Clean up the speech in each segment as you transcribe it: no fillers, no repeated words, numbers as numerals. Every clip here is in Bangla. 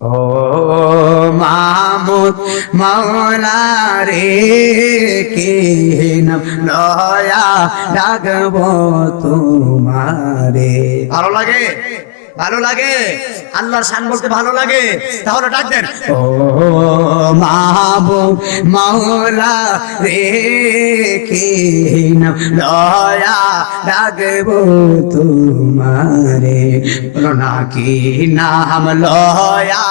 ও মাহমুদ মাওলা রে, কে নাম লয়া ডাকবো তোমারে। ভালো লাগে, ভালো লাগে, আল্লাহর শান বলতে ভালো লাগে, তাহলে ডাক দেন ও মাহবুব মাওলা রে, কে নাম লয়া ডাকবো তোমারে। বলো না কি নাম লয়া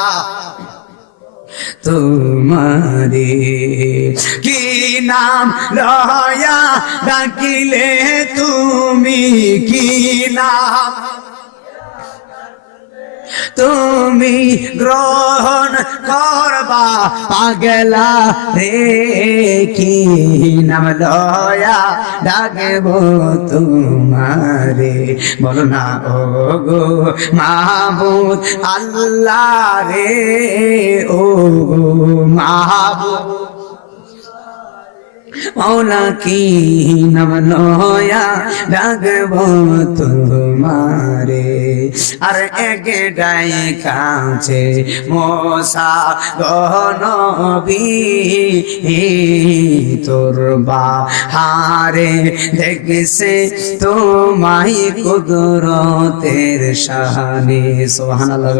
তোমারে, কি নাম লয়া ডাকিলে তুমি, কি নাম তুমি গ্রহণ করবা পাগলা রে, কি নাম লয়া ডাকবো তোমারে। বলো না ও গো মাহবুব আল্লাহ রে, ও গো মাহবুব মৌলা, কি নাম লয়া ডাকবো তোমারে। আর একটাই কাছে মোসা গনবী, তোর বাহারে দেখছে তোমায় কুদরতের শানে। সুবহানাল্লাহ।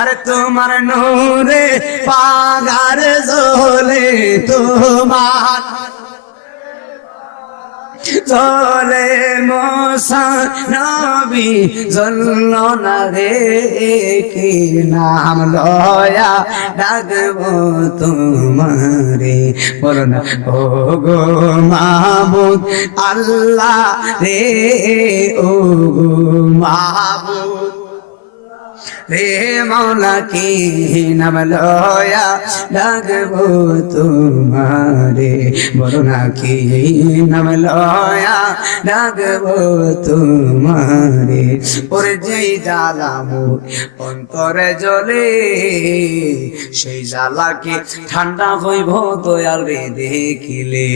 আরে তোমার নূরে পাগার জ্বলে, তোমার চলে মোসা নবী জল্ল না রে, কি নাম লয়া ডাকবো তোমারে। বলো না ও গো মাহবুব আল্লাহ রে, ও গো মাহবুব রে মৌলা, কি নাম লয়া ডাকবো তোমারে। বলো না কি নাম লয়া ডাকবো তোমারে। ওরে যেই জ্বালা মোর অন্তরে জ্বলে, সেই জ্বালা কি ঠান্ডা হইব দয়াল রে দেখিলে।